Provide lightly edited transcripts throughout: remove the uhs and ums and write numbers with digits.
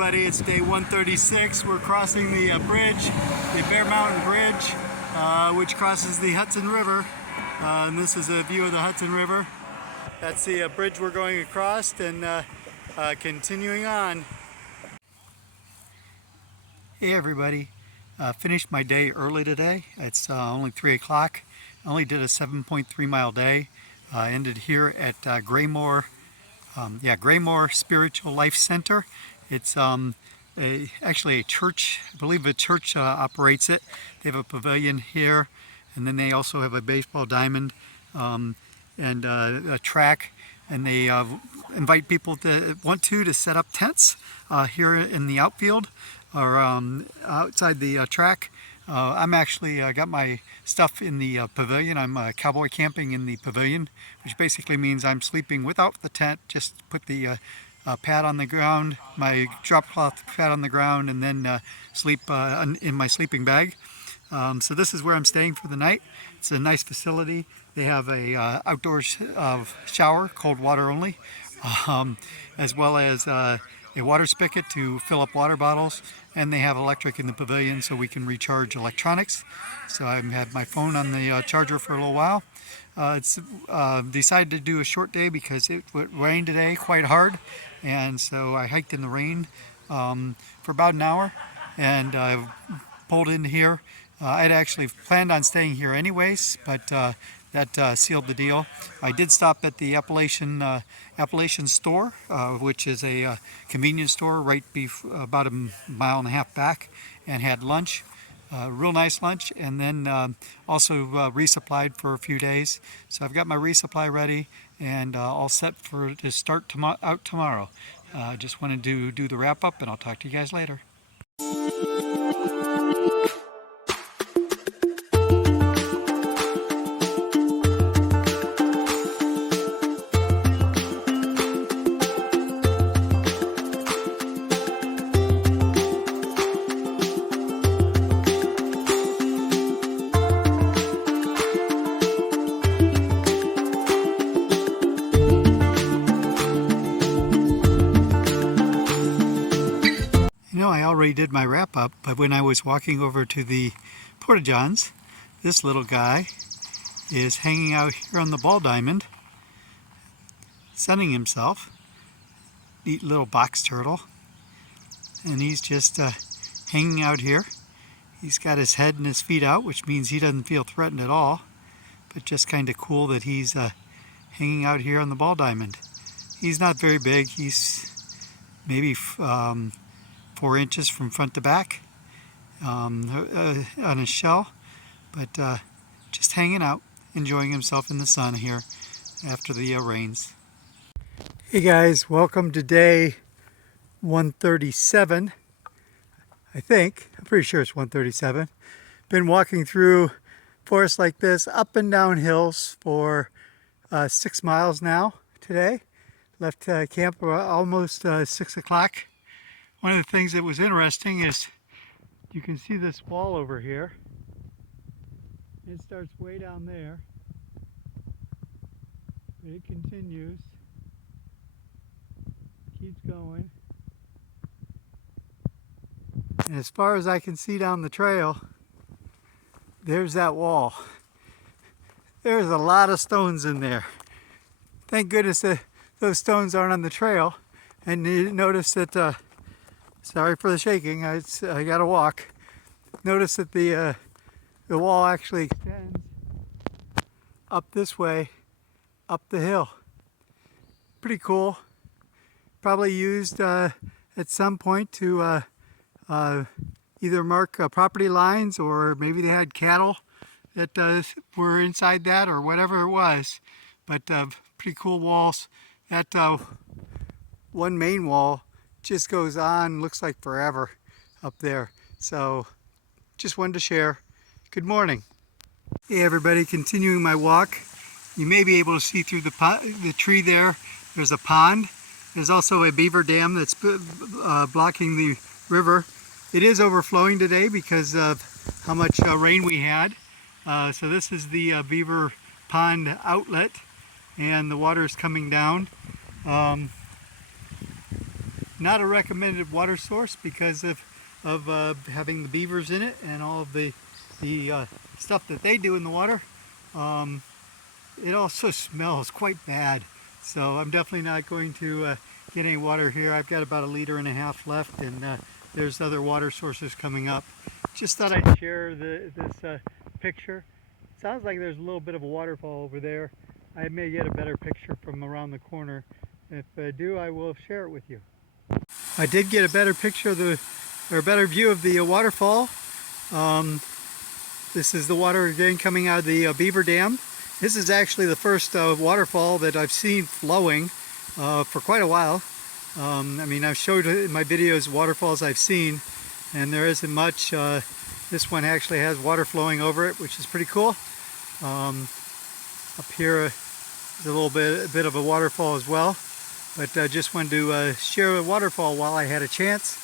everybody, it's day 136. We're crossing the bridge, the Bear Mountain Bridge, which crosses the Hudson River. And this is a view of the Hudson River. That's the bridge we're going across, and continuing on. Hey everybody, finished my day early today. It's only 3 o'clock. I only did a 7.3 mile day. Ended here at Graymore Spiritual Life Center. It's actually a church. I believe a church operates it. They have a pavilion here, and then they also have a baseball diamond and a track. And they invite people that want to set up tents here in the outfield or outside the track. I'm actually got my stuff in the pavilion. I'm cowboy camping in the pavilion, which basically means I'm sleeping without the tent. Just put the pad on the ground, my drop cloth pad on the ground, and then sleep in my sleeping bag. So this is where I'm staying for the night. It's a nice facility. They have a outdoor shower, cold water only, as well as a water spigot to fill up water bottles, and they have electric in the pavilion so we can recharge electronics. So I've had my phone on the charger for a little while. It's decided to do a short day because it rained today quite hard, and so I hiked in the rain for about an hour, and I pulled in here. I'd actually planned on staying here anyways, but that sealed the deal. I did stop at the Appalachian store, which is a convenience store right about a mile and a half back, and had lunch, real nice lunch, and then also resupplied for a few days. So I've got my resupply ready and all set to start out tomorrow. Just wanted to do the wrap up, and I'll talk to you guys later. I already did my wrap up, but when I was walking over to the Porta-Johns, this little guy is hanging out here on the ball diamond, sunning himself. Neat little box turtle, and he's just hanging out here. He's got his head and his feet out, which means he doesn't feel threatened at all, but just kind of cool that he's hanging out here on the ball diamond. He's not very big. He's maybe 4 inches from front to back on his shell, but just hanging out, enjoying himself in the sun here after the rains. Hey guys, welcome to day 137. I think, I'm pretty sure it's 137. Been walking through forests like this, up and down hills for 6 miles now today. Left camp almost 6 o'clock. One of the things that was interesting is you can see this wall over here. It starts way down there, but it continues, keeps going. And as far as I can see down the trail, there's that wall. There's a lot of stones in there. Thank goodness that those stones aren't on the trail. And you notice that sorry for the shaking, I gotta walk. Notice that the wall actually extends up this way, up the hill. Pretty cool. Probably used at some point to either mark property lines, or maybe they had cattle that were inside that, or whatever it was. But pretty cool walls. That one main wall just goes on, looks like forever up there. So just wanted to share. Good morning. Hey everybody, continuing my walk. You may be able to see through the tree there. There's a pond. There's also a beaver dam that's blocking the river. It is overflowing today because of how much rain we had. So this is the beaver pond outlet, and the water is coming down. not a recommended water source because of having the beavers in it and all of the stuff that they do in the water. It also smells quite bad, so I'm definitely not going to get any water here. I've got about 1.5 liters left, and there's other water sources coming up. Just thought I'd share this picture. Sounds like there's a little bit of a waterfall over there. I may get a better picture from around the corner. If I do, I will share it with you. I did get a better picture of a better view of the waterfall. This is the water again coming out of the beaver dam. This is actually the first waterfall that I've seen flowing for quite a while. I mean, I've showed in my videos waterfalls I've seen, and there isn't much. This one actually has water flowing over it, which is pretty cool. Up here is a little bit of a waterfall as well, but I just wanted to share a waterfall while I had a chance,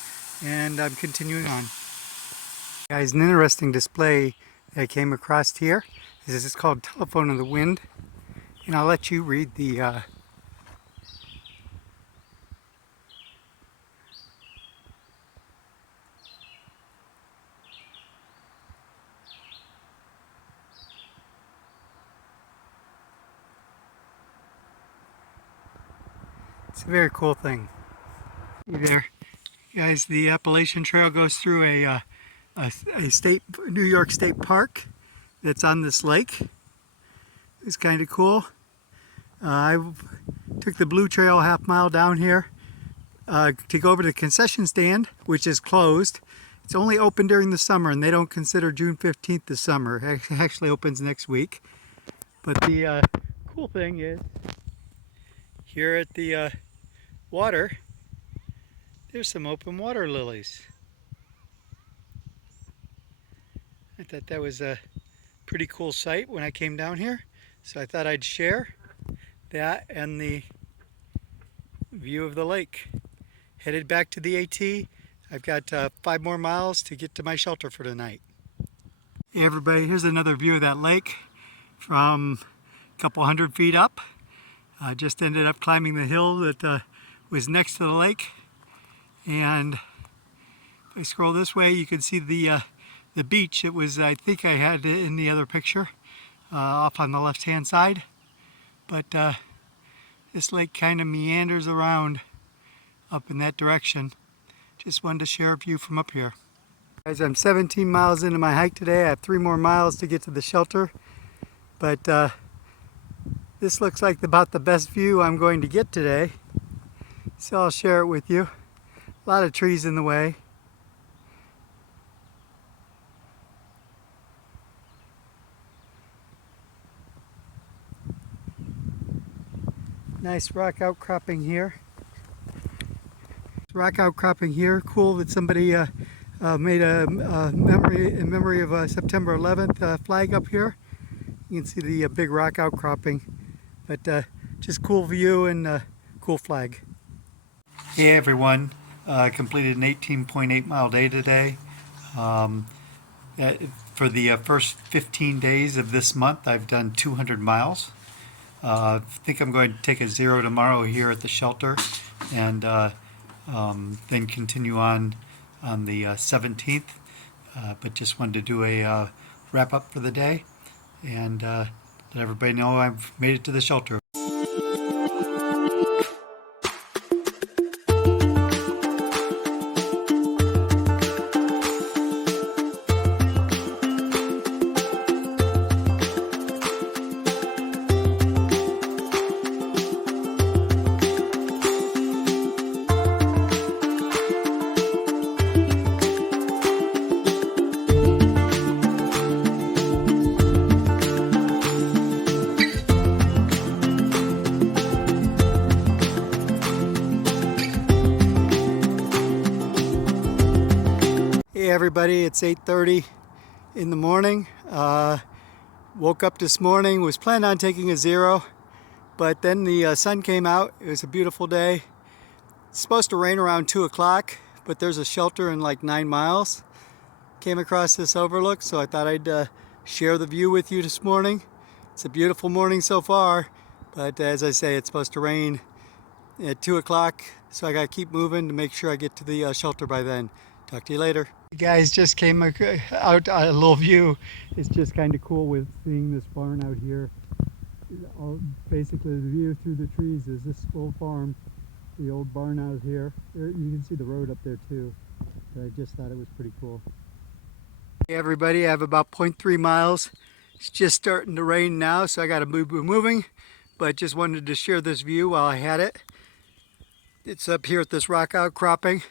and I'm continuing on. Guys, an interesting display that I came across here. This is called Telephone of the Wind, and I'll let you read the it's a very cool thing. Hey there, guys. The Appalachian Trail goes through a New York State Park that's on this lake. It's kind of cool. I took the Blue Trail half-mile down here to go over to the concession stand, which is closed. It's only open during the summer, and they don't consider June 15th the summer. It actually opens next week. But the cool thing is, here at the water, there's some open water lilies. I thought that was a pretty cool sight when I came down here, so I thought I'd share that and the view of the lake. Headed back to the AT. I've got 5 more miles to get to my shelter for tonight. Hey everybody, here's another view of that lake from a couple 100 feet up. I just ended up climbing the hill that was next to the lake, and if I scroll this way you can see the beach. It was, I think I had it in the other picture, off on the left hand side, but this lake kind of meanders around up in that direction. Just wanted to share a view from up here. Guys, I'm 17 miles into my hike today. I have 3 more miles to get to the shelter, but this looks like about the best view I'm going to get today, so I'll share it with you. A lot of trees in the way. Nice rock outcropping here. Rock outcropping here. Cool that somebody made a memory of September 11th flag up here. You can see the big rock outcropping, but just cool view and cool flag. Hey everyone, completed an 18.8 mile day today. For the first 15 days of this month, I've done 200 miles. I think I'm going to take a 0 tomorrow here at the shelter, and then continue on the 17th. But just wanted to do a wrap up for the day and let everybody know I've made it to the shelter. Hey everybody, it's 8:30 in the morning. Woke up this morning, was planning on taking a 0, but then the sun came out. It was a beautiful day. It's supposed to rain around 2 o'clock, but there's a shelter in like 9 miles. Came across this overlook, so I thought I'd share the view with you this morning. It's a beautiful morning so far, but as I say, it's supposed to rain at 2 o'clock, so I gotta keep moving to make sure I get to the shelter by then. Talk to you later. You guys, just came out a little view. It's just kind of cool with seeing this barn out here. Basically the view through the trees is this old farm, the old barn out here. You can see the road up there too. But I just thought it was pretty cool. Hey everybody, I have about 0.3 miles. It's just starting to rain now, so I got to move moving. But just wanted to share this view while I had it. It's up here at this rock outcropping.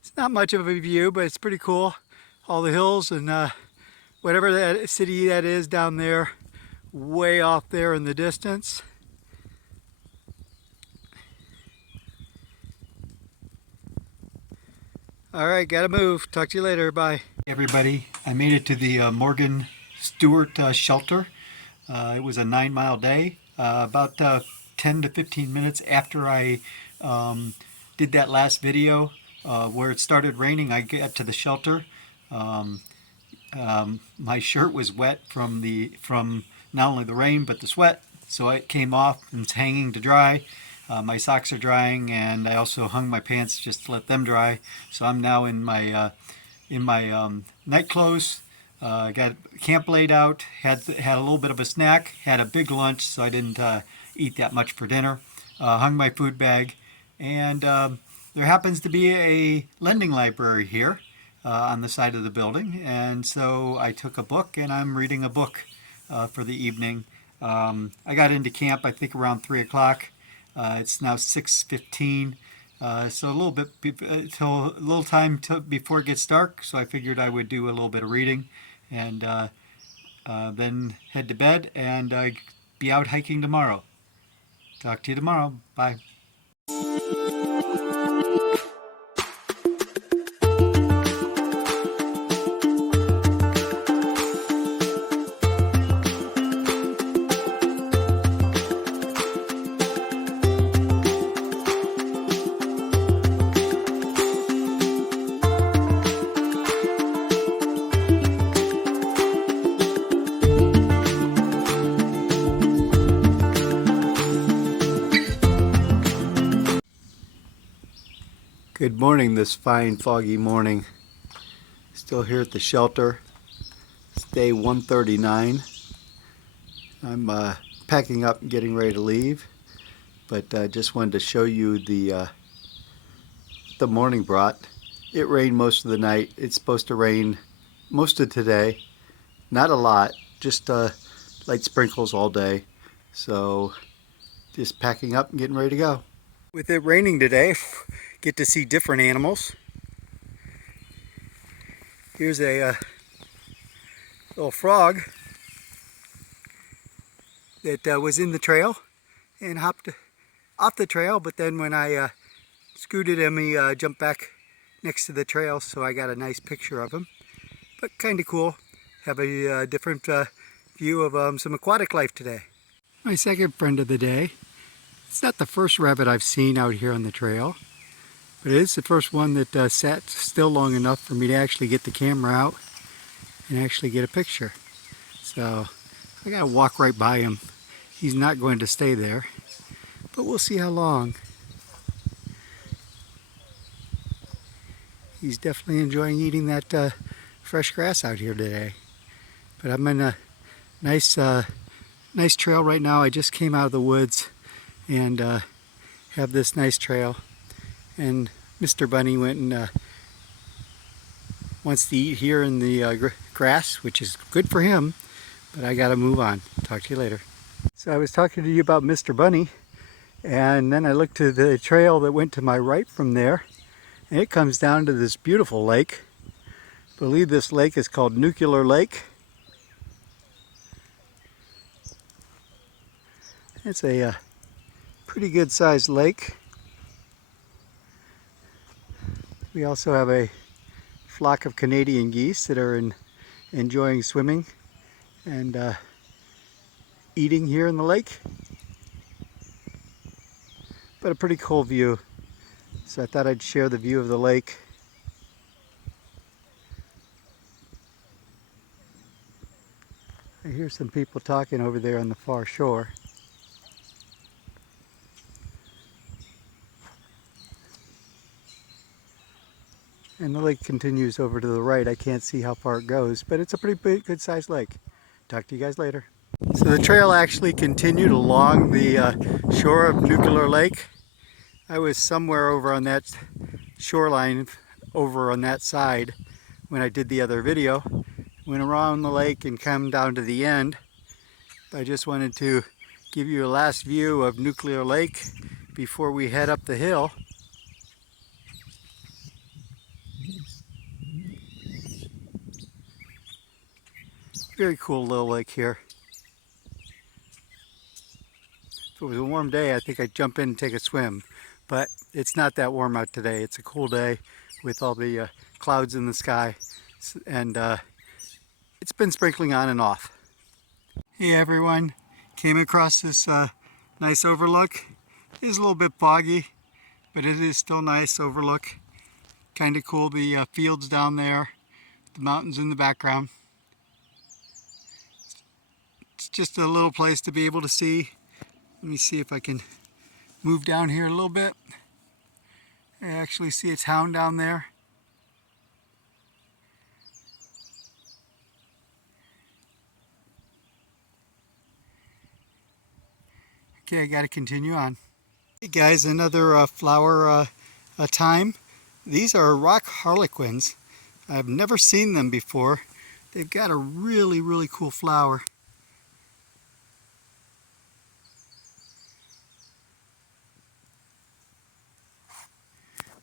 It's not much of a view, but it's pretty cool. All the hills and whatever that city that is down there, way off there in the distance. All right, gotta move. Talk to you later. Bye. Hey everybody, I made it to the Morgan Stewart shelter. It was a 9-mile day. About 10 to 15 minutes after I did that last video where it started raining, I got to the shelter. My shirt was wet from not only the rain but the sweat, so it came off and it's hanging to dry. My socks are drying, and I also hung my pants just to let them dry. So I'm now in my night clothes. Got camp laid out. Had a little bit of a snack. Had a big lunch, so I didn't eat that much for dinner. Hung my food bag, and there happens to be a lending library here on the side of the building, and so I took a book and I'm reading a book for the evening. I got into camp I think around 3 o'clock. It's now 6:15, so a little bit till a little time before it gets dark. So I figured I would do a little bit of reading, and then head to bed and be out hiking tomorrow. Talk to you tomorrow. Bye. Good morning this fine foggy morning. Still here at the shelter. It's day 139. I'm packing up and getting ready to leave, but just wanted to show you the morning brought. It rained most of the night. It's supposed to rain most of today. Not a lot, just light sprinkles all day. So just packing up and getting ready to go. With it raining today, get to see different animals. Here's a little frog that was in the trail and hopped off the trail, but then when I scooted him, he jumped back next to the trail, so I got a nice picture of him. But kind of cool. Have a different view of some aquatic life today. My second friend of the day. It's not the first rabbit I've seen out here on the trail, but it is the first one that sat still long enough for me to actually get the camera out and actually get a picture. So I gotta walk right by him. He's not going to stay there, but we'll see how long. He's definitely enjoying eating that fresh grass out here today. But I'm in a nice trail right now. I just came out of the woods and have this nice trail, and Mr. Bunny went and wants to eat here in the grass, which is good for him, but I gotta move on. Talk to you later. So I was talking to you about Mr. Bunny, and then I looked to the trail that went to my right from there, and it comes down to this beautiful lake. I believe this lake is called Nuclear Lake. It's a pretty good sized lake. We also have a flock of Canadian geese that are enjoying swimming and eating here in the lake. But a pretty cool view. So I thought I'd share the view of the lake. I hear some people talking over there on the far shore. And the lake continues over to the right. I can't see how far it goes, but it's a pretty big, good sized lake. Talk to you guys later. So the trail actually continued along the shore of Nuclear Lake. I was somewhere over on that shoreline, over on that side, when I did the other video. Went around the lake and come down to the end. I just wanted to give you a last view of Nuclear Lake before we head up the hill. Very cool little lake here. If it was a warm day, I think I'd jump in and take a swim, but it's not that warm out today. It's a cool day with all the clouds in the sky, and it's been sprinkling on and off. Hey everyone, came across this nice overlook. It is a little bit foggy, but it is still nice overlook. Kind of cool, the fields down there, the mountains in the background. It's just a little place to be able to see. Let me see if I can move down here a little bit. I actually see its hound down there. Okay, I got to continue on. Hey guys, another flower time. These are rock harlequins. I've never seen them before. They've got a really, really cool flower.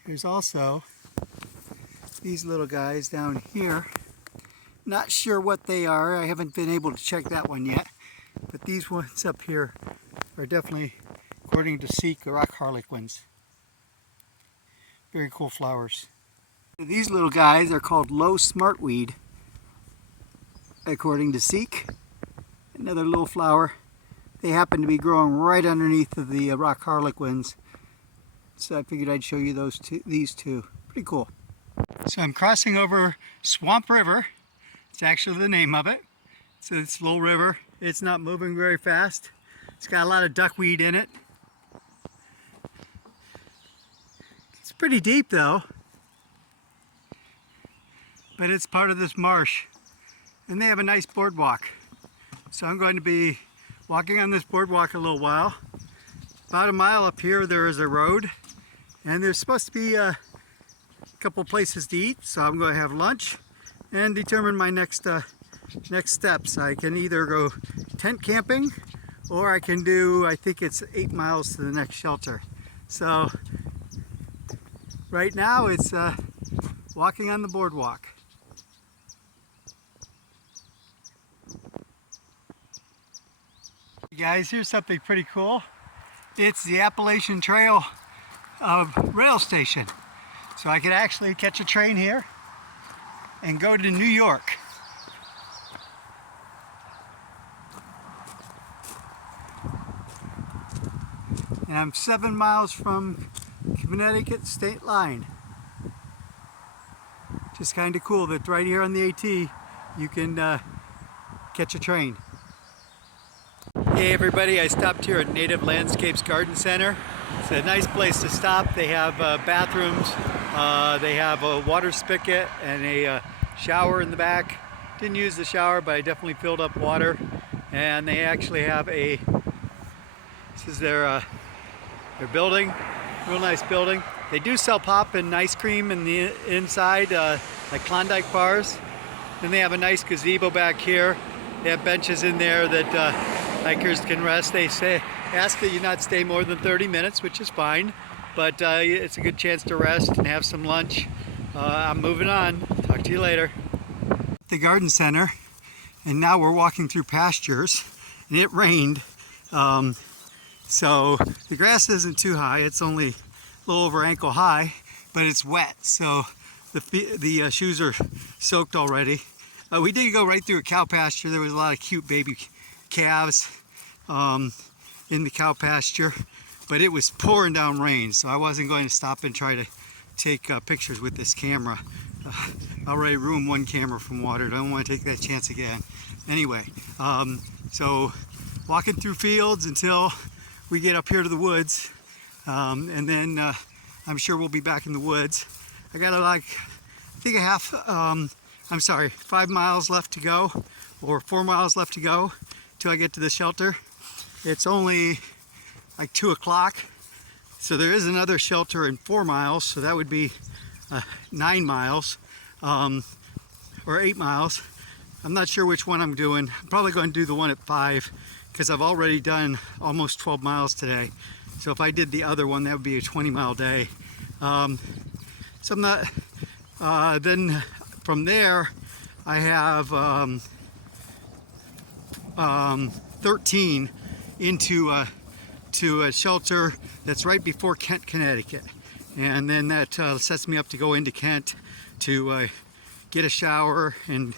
There's also these little guys down here. Not sure what they are. I haven't been able to check that one yet. But these ones up here are definitely, according to Seek, rock harlequins. Very cool flowers. These little guys are called low smartweed, according to Seek. Another little flower. They happen to be growing right underneath of the rock harlequins. So I figured I'd show you these two. Pretty cool. So I'm crossing over Swamp River. It's actually the name of it. So it's a little river. It's not moving very fast. It's got a lot of duckweed in it. It's pretty deep though. But it's part of this marsh. And they have a nice boardwalk. So I'm going to be walking on this boardwalk a little while. About a mile up here there is a road. And there's supposed to be a couple places to eat, so I'm going to have lunch and determine my next steps. I can either go tent camping, or I can do, I think it's 8 miles to the next shelter. So right now it's walking on the boardwalk. Hey guys, here's something pretty cool. It's the Appalachian Trail rail station. So I could actually catch a train here and go to New York. And I'm 7 miles from Connecticut state line. Just kind of cool that right here on the AT you can catch a train. Hey everybody, I stopped here at Native Landscapes Garden Center. It's a nice place to stop. They have bathrooms, they have a water spigot and a shower in the back. Didn't use the shower, but I definitely filled up water. And they actually have this is their building, real nice building. They do sell pop and ice cream in the inside, like Klondike bars. Then they have a nice gazebo back here. They have benches in there that hikers can rest. They ask that you not stay more than 30 minutes, which is fine, but it's a good chance to rest and have some lunch. I'm moving on. Talk to you later. The garden center, and now we're walking through pastures, and it rained, so the grass isn't too high. It's only a little over ankle high, but it's wet, so the shoes are soaked already. We did go right through a cow pasture. There was a lot of cute baby calves in the cow pasture, but it was pouring down rain, so I wasn't going to stop and try to take pictures with this camera. I already ruined one camera from water. Don't want to take that chance again. Anyway, so walking through fields until we get up here to the woods, and then I'm sure we'll be back in the woods. I got like think I have, I'm sorry, 5 miles left to go, or 4 miles left to go till I get to the shelter. It's only like 2 o'clock, so there is another shelter in 4 miles, so that would be 9 miles, or 8 miles. I'm not sure which one I'm doing. I'm probably going to do the one at 5 because I've already done almost 12 miles today. So if I did the other one, that would be a 20-mile day. So I'm not, then from there, I have 13 into to a shelter that's right before Kent, Connecticut. And then that sets me up to go into Kent to get a shower and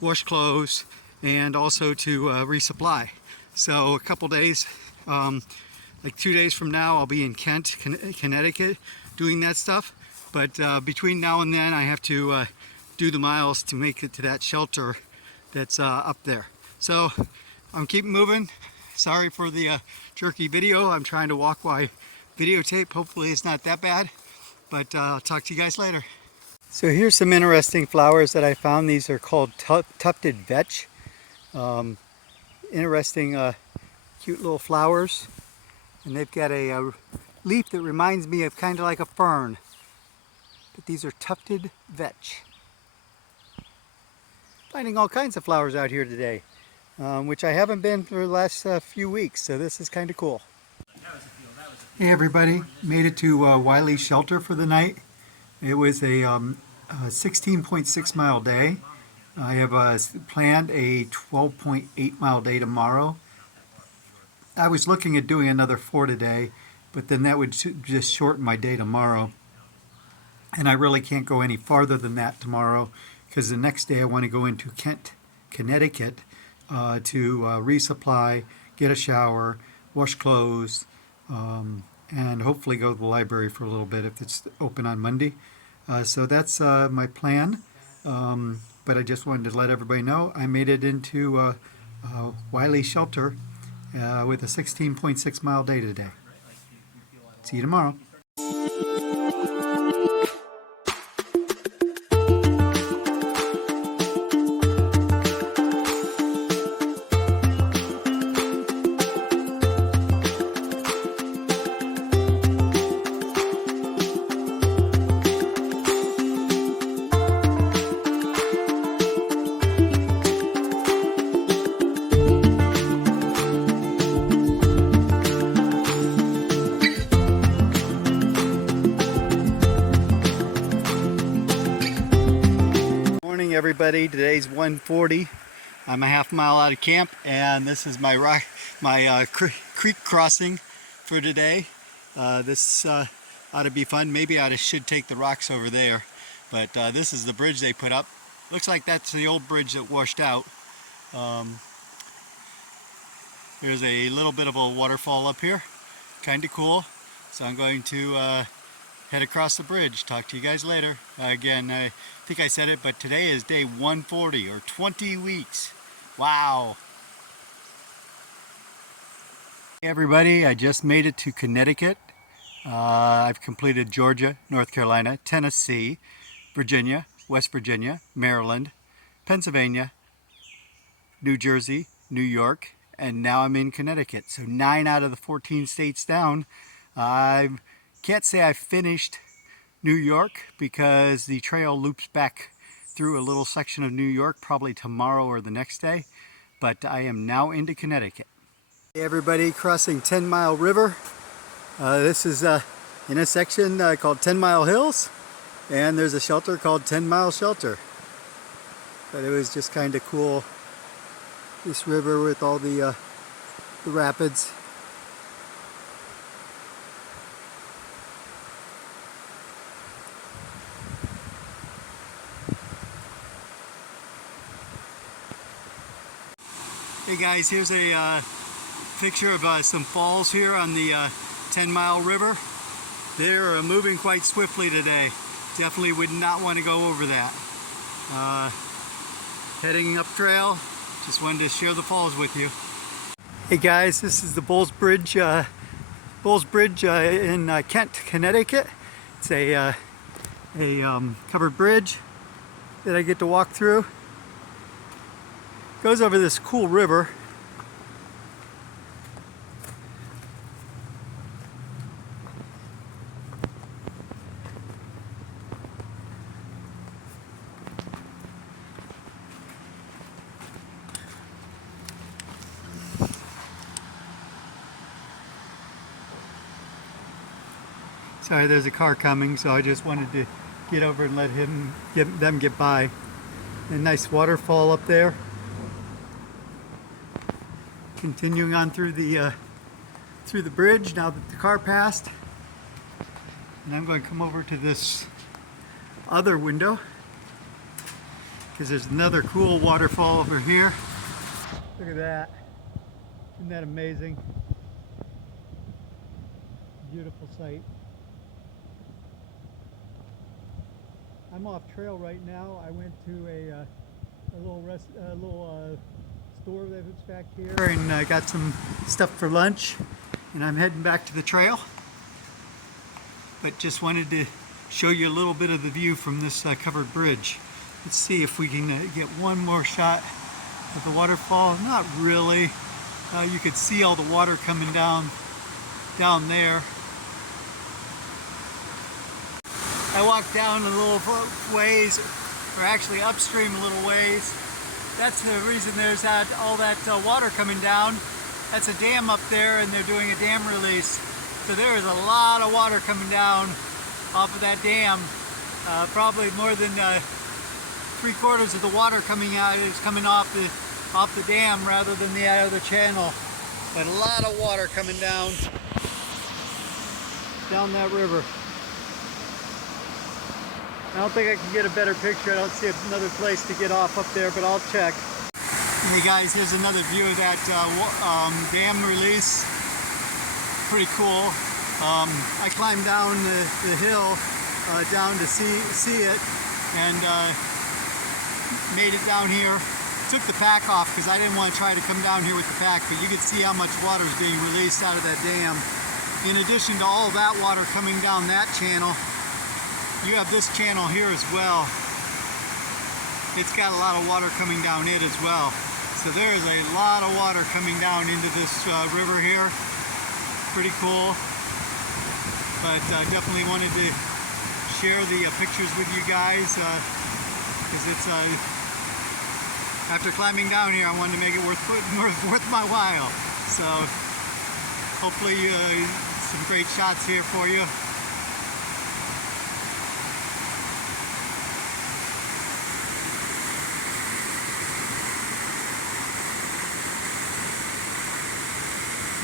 wash clothes, and also to resupply. So a couple days, like 2 days from now, I'll be in Kent, Connecticut, doing that stuff. But between now and then, I have to do the miles to make it to that shelter that's up there. So I'm keeping moving. Sorry for the jerky video. I'm trying to walk while I videotape. Hopefully it's not that bad, but I'll talk to you guys later. So here's some interesting flowers that I found. These are called tufted vetch. Interesting, cute little flowers. And they've got a leaf that reminds me of kind of like a fern. But these are tufted vetch. Finding all kinds of flowers out here today, which I haven't been for the last few weeks, so this is kind of cool. Hey everybody, made it to Wiley's shelter for the night. It was a 16.6 mile day. I have planned a 12.8 mile day tomorrow. I was looking at doing another 4 today, but then that would just shorten my day tomorrow. And I really can't go any farther than that tomorrow, because the next day I want to go into Kent, Connecticut to resupply, get a shower, wash clothes, and hopefully go to the library for a little bit if it's open on Monday. So that's my plan, but I just wanted to let everybody know I made it into Wiley shelter with a 16.6 mile day today. See you tomorrow. Everybody, today's 1:40. I'm a half mile out of camp, and this is my creek crossing for today. This ought to be fun. Maybe I should take the rocks over there, but this is the bridge they put up. Looks like that's the old bridge that washed out. There's a little bit of a waterfall up here, kind of cool. So I'm going to head across the bridge. Talk to you guys later. Again, I think I said it, but today is day 140, or 20 weeks. Wow. Hey everybody, I just made it to Connecticut. I've completed Georgia, North Carolina, Tennessee, Virginia, West Virginia, Maryland, Pennsylvania, New Jersey, New York, and now I'm in Connecticut. So 9 out of the 14 states down. I can't say I finished New York because the trail loops back through a little section of New York probably tomorrow or the next day, but I am now into Connecticut. Hey everybody, crossing 10 Mile River. This is in a section called 10 Mile Hills, and there's a shelter called 10 Mile Shelter. But it was just kind of cool, this river with all the rapids. Hey guys, here's a picture of some falls here on the 10 Mile River. They're moving quite swiftly today. Definitely would not want to go over that. Heading up trail, just wanted to share the falls with you. Hey guys, this is the Bulls Bridge in Kent, Connecticut. It's a covered bridge. that I get to walk through. Goes over this cool river. Sorry, there's a car coming, so I just wanted to get over and let them get by. A nice waterfall up there. Continuing on through the bridge now that the car passed. And I'm going to come over to this other window because there's another cool waterfall over here. Look at that. Isn't that amazing? Beautiful sight. I'm off trail right now. I went to a little store that was back here and I got some stuff for lunch, and I'm heading back to the trail. But just wanted to show you a little bit of the view from this covered bridge. Let's see if we can get one more shot of the waterfall. Not really. You could see all the water coming down there. I walked down a little ways, or actually upstream a little ways. That's the reason there's all that water coming down. That's a dam up there, and they're doing a dam release. So there is a lot of water coming down off of that dam. Probably more than 3/4 of the water coming out is coming off the dam rather than the out of the channel. But a lot of water coming down that river. I don't think I can get a better picture. I don't see another place to get off up there, but I'll check. Hey guys, here's another view of that dam release. Pretty cool. I climbed down the hill down to see it, and made it down here. Took the pack off because I didn't want to try to come down here with the pack, but you can see how much water is being released out of that dam. In addition to all that water coming down that channel, you have this channel here as well. It's got a lot of water coming down it as well. So there is a lot of water coming down into this river here. Pretty cool. But definitely wanted to share the pictures with you guys because it's after climbing down here, I wanted to make it worth my while. So hopefully some great shots here for you.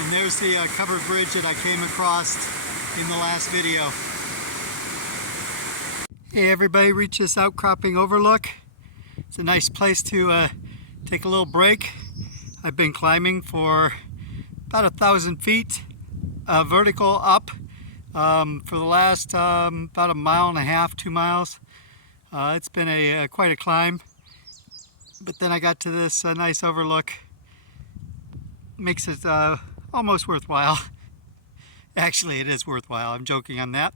And there's the covered bridge that I came across in the last video. Hey everybody, reach this outcropping overlook. It's a nice place to take a little break. I've been climbing for about 1,000 feet vertical up for the last about 1.5 miles, 2 miles. It's been quite a climb. But then I got to this nice overlook. Makes it almost worthwhile. Actually, it is worthwhile. I'm joking on that.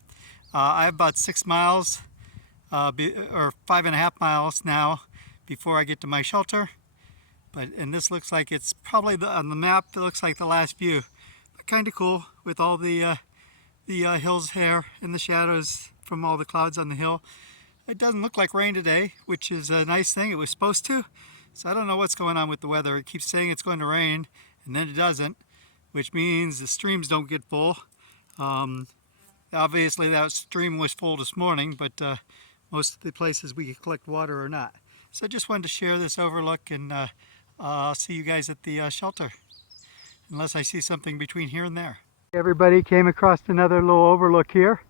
I have about 6 miles or 5.5 miles now before I get to my shelter. And this looks like it's probably on the map. It looks like the last view. But kind of cool with all the hills here and the shadows from all the clouds on the hill. It doesn't look like rain today, which is a nice thing. It was supposed to. So I don't know what's going on with the weather. It keeps saying it's going to rain, and then it doesn't, which means the streams don't get full. Obviously that stream was full this morning, but most of the places we collect water are not. So I just wanted to share this overlook, and I'll see you guys at the shelter, unless I see something between here and there. Everybody came across another little overlook here.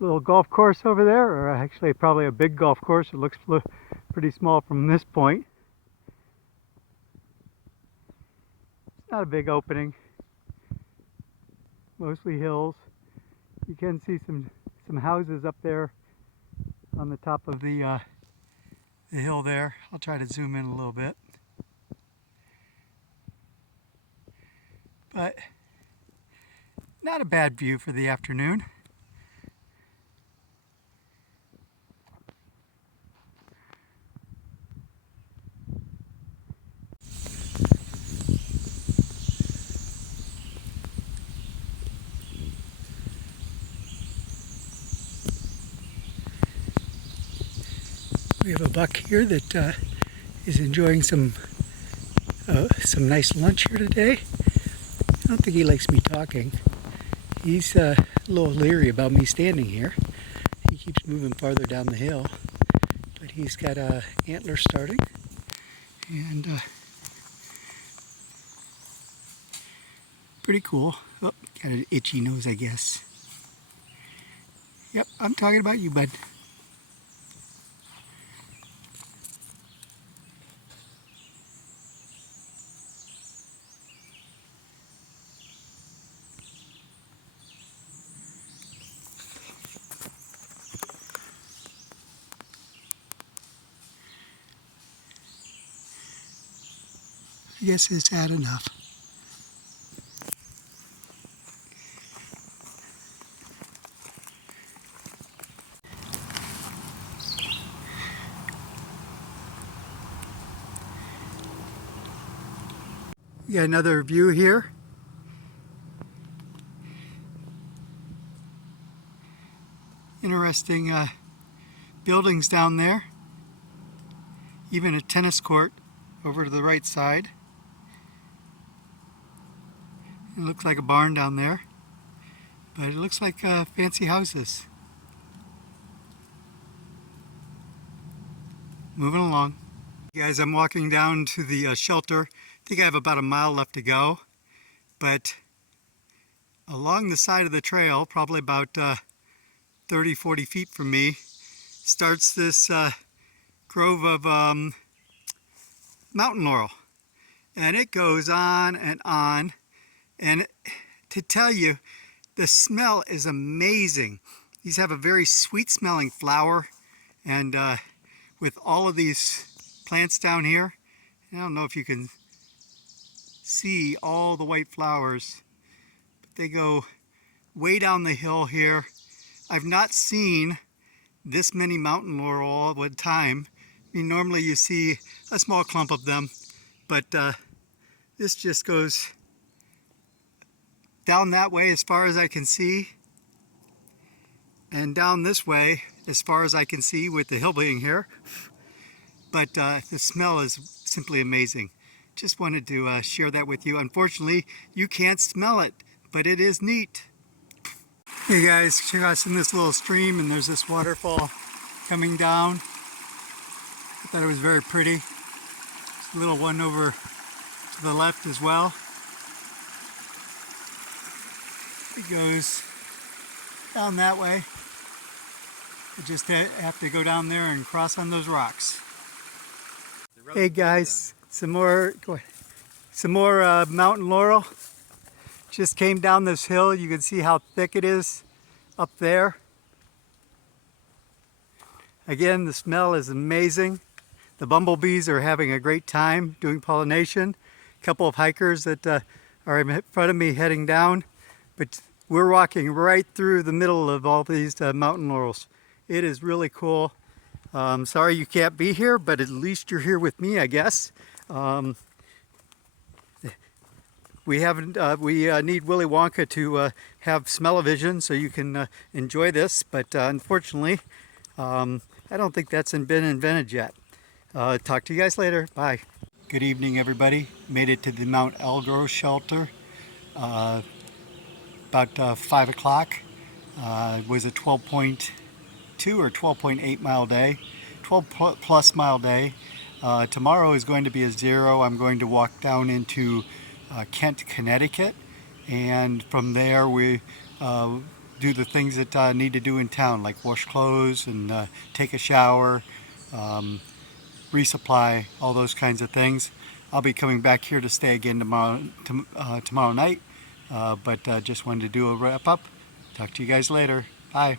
Little golf course over there, or actually probably a big golf course. It looks pretty small from this point. It's not a big opening. Mostly hills. You can see some houses up there on the top of the hill there. I'll try to zoom in a little bit. But not a bad view for the afternoon. We have a buck here that is enjoying some nice lunch here today. I don't think he likes me talking. He's a little leery about me standing here. He keeps moving farther down the hill, but he's got a antler starting, and pretty cool. Oh, got an itchy nose, I guess. Yep, I'm talking about you, bud. I guess it's had enough. We got another view here. Interesting buildings down there. Even a tennis court over to the right side. It looks like a barn down there, but it looks like fancy houses. Moving along. Guys, I'm walking down to the shelter. I think I have about a mile left to go, but along the side of the trail, probably about 30-40 feet from me, starts this grove of mountain laurel, and it goes on and on. And to tell you, the smell is amazing. These have a very sweet smelling flower, and with all of these plants down here, I don't know if you can see all the white flowers, but they go way down the hill here. I've not seen this many mountain laurel all at one time. I mean, normally you see a small clump of them, but this just goes down that way as far as I can see, and down this way as far as I can see with the hill being here. But the smell is simply amazing. Just wanted to share that with you. Unfortunately, you can't smell it, but it is neat. Hey guys, check out this little stream, and there's this waterfall coming down. I thought it was very pretty. There's a little one over to the left as well. It goes down that way. You just have to go down there and cross on those rocks. Hey guys, some more mountain laurel. Just came down this hill. You can see how thick it is up there. Again, the smell is amazing. The bumblebees are having a great time doing pollination. A couple of hikers that are in front of me heading down, but we're walking right through the middle of all these mountain laurels. It is really cool. Sorry you can't be here, but at least you're here with me, I guess. We need Willy Wonka to have smell-o-vision so you can enjoy this, but unfortunately, I don't think that's been invented yet. Talk to you guys later. Bye. Good evening, everybody. Made it to the Mount Elgro shelter about 5 o'clock. It was a 12.2 or 12.8 mile day, 12 plus mile day. Tomorrow is going to be a 0. I'm going to walk down into Kent, Connecticut, and from there we do the things that I need to do in town, like wash clothes and take a shower, resupply, all those kinds of things. I'll be coming back here to stay again tomorrow night, but just wanted to do a wrap up. Talk to you guys later. Bye.